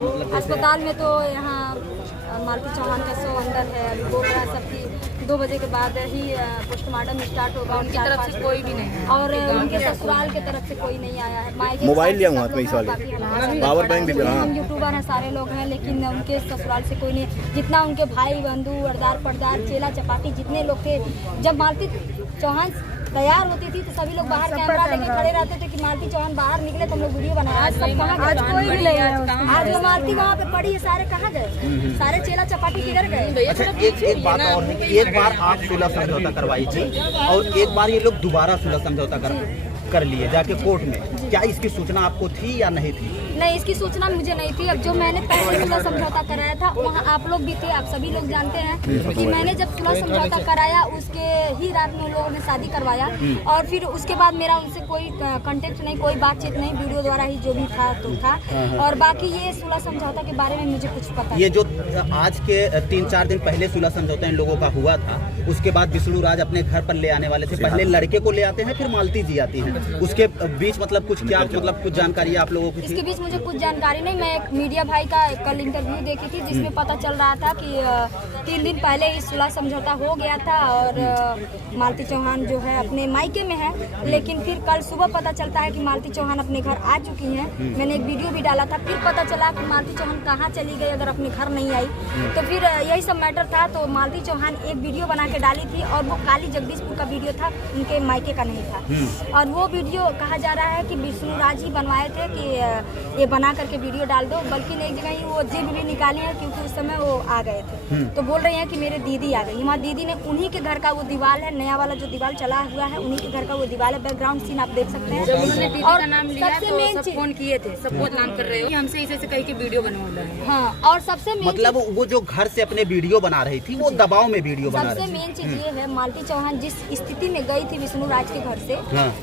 अस्पताल में तो यहाँ मालती चौहान का शो अंदर है। अभी बोल रहा है सबकी 2 बजे के बाद ही पोस्टमार्टम स्टार्ट होगा। उनकी तरफ से कोई भी नहीं है और उनके ससुराल की तरफ से कोई नहीं आया है। मोबाइल लिया हुआ इस वाले पावर बैंक भी। हम यूट्यूबर हैं, सारे लोग हैं, लेकिन उनके ससुराल से कोई नहीं। जितना उनके भाई बंधु अरदार पर्दार चेला चपाटी जितने लोग थे, जब मालती चौहान तैयार होती थी तो सभी लोग बाहर कैमरा लेके खड़े रहते थे कि मालती चौहान बाहर निकले तो हम लोग वीडियो बनाए। आज सब कहाँ गए? आज कोई भी नहीं है। आज जो मालती वहाँ पे पड़ी है, सारे कहाँ गए? सारे चेला चपाटी किधर गए? अच्छा, एक बात और है कि एक बार आप सुलह समझौता करवाई थी और एक बार ये लोग दोबारा सुलह समझौता कर लिए जाके कोर्ट में। क्या इसकी सूचना आपको थी या नहीं थी? नहीं, इसकी सूचना मुझे नहीं थी। अब जो मैंने पहले सुलह समझौता कराया था वहाँ आप लोग भी थे, आप सभी लोग जानते हैं कि मैंने जब सुलह समझौता कराया उसके ही रात में उन लोगों ने शादी करवाया और फिर उसके बाद मेरा उनसे कोई कांटेक्ट नहीं, कोई बातचीत नहीं, वीडियो द्वारा ही जो भी था तो था। और बाकी ये सुलह समझौता के बारे में मुझे कुछ पता ये जो आज के 3-4 दिन पहले सुलह समझौता इन लोगों का हुआ था, उसके बाद विष्णु राज अपने घर पर ले आने वाले थे। पहले लड़के को ले आते हैं, फिर मालती जी आती हैं। उसके बीच मतलब कुछ क्या मतलब कुछ जानकारी आप लोगों को? इसके बीच मुझे कुछ जानकारी नहीं। मैं एक मीडिया भाई का कल इंटरव्यू देखी थी जिसमें पता चल रहा था कि 3 दिन पहले ही सुलह समझौता हो गया था और मालती चौहान जो है अपने मायके में है। लेकिन फिर कल सुबह पता चलता है कि मालती चौहान अपने घर आ चुकी हैं। मैंने एक वीडियो भी डाला था, फिर पता चला कि मालती चौहान कहाँ चली गई अगर अपने घर नहीं आई। तो फिर यही सब मैटर था। तो मालती चौहान एक वीडियो बना के डाली थी और वो काली जगदीशपुर का वीडियो था, उनके मायके का नहीं था। और वो वीडियो कहा जा रहा है कि विष्णु राज ही बनवाए थे कि ये बना करके वीडियो डाल दो। बल्कि एक जगह ही वो जिप भी निकाली है क्योंकि उस समय वो आ गए थे। तो बोल रहे हैं कि मेरे दीदी आ गई। हमारी दीदी ने उन्हीं के घर का वो दीवार है, नया वाला जो दीवार चला हुआ है, उन्हीं के घर का वो दीवार है। बैकग्राउंड सीन आप देख सकते हैं। जब उन्होंने दीदी और का नाम लिया सबसे तो मेन सब फोन किए थे, सब बहुत नाम कर रहे हो हमसे इसे कहीं के वीडियो बनवा रहे हैं। हाँ, और सबसे मेन मतलब वो जो घर से अपने वीडियो बना रही थी वो दबाव में वीडियो बना रही थी। सबसे मेन चीज ये है, मालती चौहान जिस स्थिति में गई थी विष्णु राज के घर से, हाँ।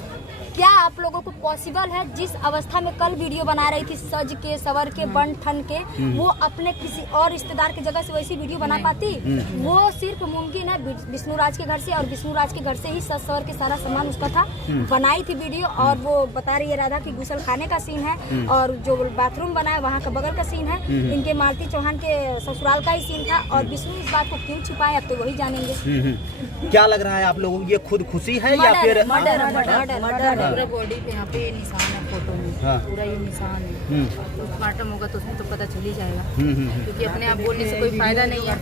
क्या आप लोगों को पॉसिबल है जिस अवस्था में कल वीडियो बना रही थी सज के सवर के बन ठन के, वो अपने किसी और रिश्तेदार की जगह से वैसी वीडियो बना पाती? वो सिर्फ मुमकिन है विष्णु राज के घर से, और विष्णु राज के घर से ही सज सवर के सारा सामान उसका था, बनाई थी वीडियो। और वो बता रही है राधा की गुसल खाने का सीन है और जो बाथरूम बना है वहाँ का बगल का सीन है, इनके मालती चौहान के ससुराल का ही सीन था। और विष्णु इस बात को क्यों छुपाए अब तो वही जानेंगे। क्या लग रहा है आप लोगों को, ये खुद खुशी है या फिर मर्डर? पूरा बॉडी पे यहाँ पे निशान है, फोटो में पूरा ये निशान है। पोस्टमार्टम होगा तो उसमें तो पता चल ही जाएगा क्योंकि अपने आप बोलने से कोई फायदा नहीं है।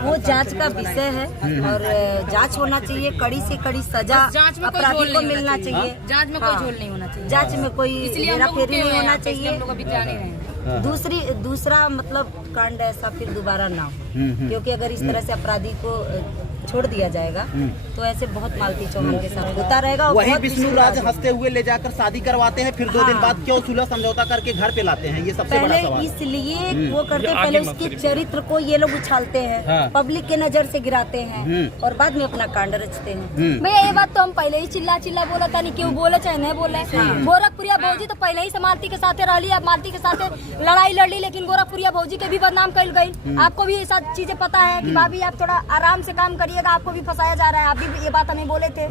वो जांच का विषय है और जांच होना चाहिए, कड़ी से कड़ी सजा अपराधी को मिलना चाहिए। जांच में कोई झोल नहीं होना चाहिए, जांच में कोई हेराफेरी नहीं होना चाहिए। हम लोग अभी जाने रहे हैं। दूसरा मतलब कांड ऐसा फिर दोबारा ना हो, क्योंकि अगर इस तरह से अपराधी को छोड़ दिया जाएगा तो ऐसे बहुत मालती चौहान के साथ होता रहेगा। वही विष्णु राज हंसते हुए ले जाकर शादी करवाते हैं, फिर 2 दिन बाद क्यों सुलह समझौता करके घर पे लाते हैं? ये सबसे बड़ा सवाल। पहले इसलिए वो करते, पहले उसके चरित्र को ये लोग उछालते हैं, पब्लिक के नजर से गिराते हैं और बाद में अपना कांड रचते हैं। भैया ये बात तो हम पहले ही चिल्ला बोला था, नहीं क्यों बोले चाहे नहीं बोले। गोरखपुरिया भौजी तो पहले ही से मालती के साथ रही, अब मालती के साथ लड़ाई लड़ ली, लेकिन गोरखपुरिया भौजी के भी बदनाम कर गई। आपको भी ये सब चीजें पता है कि भाभी आप थोड़ा आराम से काम करिएगा, आपको भी फंसाया जा रहा है। आप भी ये बात हमें बोले थे,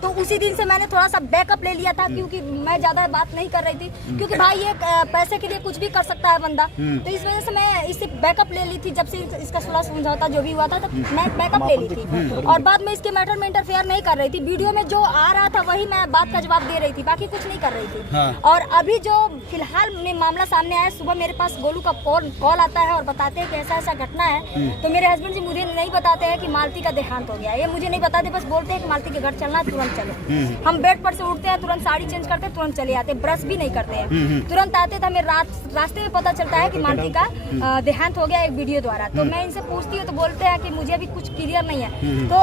तो उसी दिन से मैंने थोड़ा सा बैकअप ले लिया था क्योंकि मैं ज्यादा बात नहीं कर रही थी, क्योंकि भाई ये पैसे के लिए कुछ भी कर सकता है बंदा। तो इस वजह से मैं इससे बैकअप ले ली थी। जब से इसका सुलह समझौता जो भी हुआ था तो मैं बैकअप ले ली थी और बाद में इसके मैटर में इंटरफेयर नहीं कर रही थी। वीडियो में जो आ रहा था वही मैं बात का जवाब दे रही थी, बाकी कुछ नहीं कर रही थी। और अभी जो फिलहाल में मामला सामने आया, सुबह मेरे पास गोलू का कॉल आता है और बताते हैं कि ऐसा ऐसा घटना है। तो मेरे हस्बैंड जी मुझे नहीं बताते हैं कि मालती का देहांत हो गया, ये मुझे नहीं बताते, बस बोलते हैं कि मालती के घर चलना है, तुरंत चलो। हम बेड पर से उठते हैं, तुरंत साड़ी चेंज करते हैं, तुरंत चले आते, ब्रश भी नहीं करते हैं, तुरंत आते थे। हमें रास्ते में पता चलता है कि मालती का देहांत हो गया एक वीडियो द्वारा। तो मैं इनसे पूछती हूँ तो बोलते हैं कि मुझे अभी कुछ क्लियर नहीं है। तो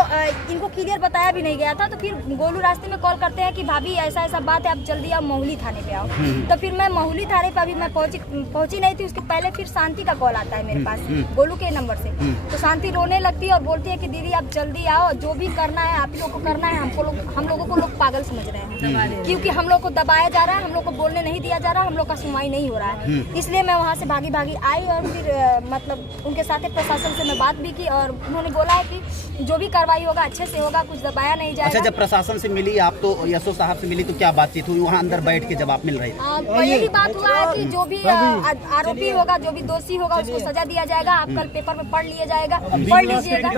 इनको क्लियर बताया भी नहीं गया था। तो फिर गोलू रास्ते में कॉल करते हैं कि भाभी ऐसा ऐसा बात है, आप जल्दी आओ, महुली थाने पे आओ। तो फिर मैं महुली थाने पे अभी मैं पहुंची नहीं थी। उसके पहले फिर शांति का कॉल आता है मेरे पास गोलू के नंबर से। तो शांति रोने लगती है और बोलती है कि दीदी आप जल्दी आओ, जो भी करना है आप लोग को करना है। हम लोगों को लोग पागल समझ रहे हैं, क्योंकि हम लोग को दबाया जा रहा है, हम लोग को बोलने नहीं दिया जा रहा, हम लोग का सुनवाई नहीं हो रहा है। इसलिए मैं वहाँ से भागी आई और फिर मतलब उनके साथ प्रशासन से मैं बात भी की और उन्होंने बोला है कि जो भी कार्रवाई होगा अच्छे से होगा, कुछ दबाया नहीं जाएगा। अच्छा, जब प्रशासन से मिली आप तो यशो साहब से मिली तो क्या बातचीट हुई वहाँ अंदर बैठ के जब आप मिल रहे थे? यही बात हुआ है कि जो भी आरोपी होगा, जो भी दोषी होगा उसको सजा दिया जाएगा। आप कल पेपर में पढ़ लीजिएगा।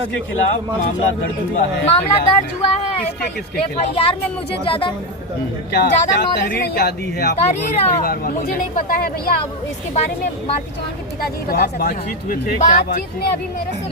के खिलाफ मामला दर्ज हुआ है। मामला दर्ज हुआ है किसके FIR में। मुझे ज्यादा नॉलेज नहीं क्या दी है आप तहरीर मुझे नहीं पता है भैया, अब इसके बारे में मालती चौहान के पिताजी ही बता सकते हैं। बातचीत हुए थे, बातचीत में अभी मेरे से